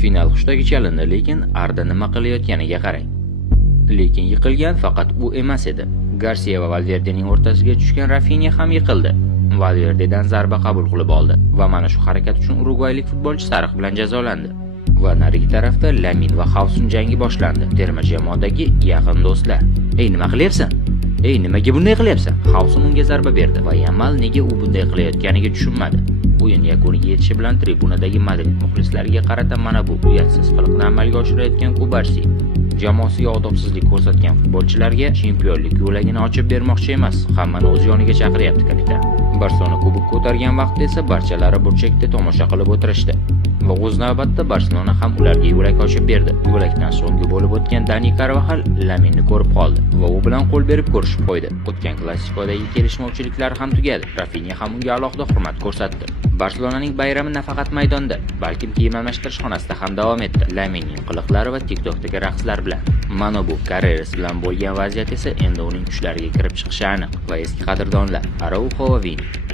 Final hushtaga chalindi, lekin Arda nima qilayotganiga qarang. Lekin yiqilgan faqat u emas edi. Garcia va Valverdening o'rtasiga tushgan Rafinha ham yiqildi. Valverdedan zarba qabul qilib oldi va mana shu harakat uchun urugvaylik futbolchi sariq bilan jazolandi. Va narigi tarafda Lamin va Xavsun jangi boshlandi. Terma jamoadagi yaqin do'stlar. "Ey, nima qilyapsan? Ey, nimaga bunday qilyapsan?" Xavsun unga zarba berdi va Yamal nega u bunday qilayotganiga tushunmadi. O'yin yakuniga yetishi bilan tribunadagi Madrid muxlislariga qarata mana bu uyatsiz qiliqni amalga oshirayotgan Kubarsi jamoasiga odobsizlik ko'rsatgan futbolchilarga chempionlik yo'lagini ochib bermoqchi emas, hammani o'z yoniga chaqiryapti kapitan. Barselona kubok ko'targan vaqtda esa barchalari burchakda tomosha qilib o'tirishdi. Va o'z navbatda Barselona ham ularga yo'lak ochib berdi. Yo'lakdan so'nggi bo'lib o'tgan Dani Carvajal Laminni ko'rib qoldi va u bilan qo'l berib ko'rishib qo'ydi. O'tgan klassikodagi kelishmovchiliklar ham tugadi. Rafinha ham unga alohida hurmat ko'rsatdi. Barselonaning bayrami nafaqat maydonda, balkim kiyim almashtirish xonasida ham davom etdi. Laminning qiliqlari va TikTokdagi raqslar bilan. Mana bu Carreras bilan bo'lgan vaziyat esa endi uning tushlariga kirib chiqishi aniq va eski qadrdonlar Araujo va Vini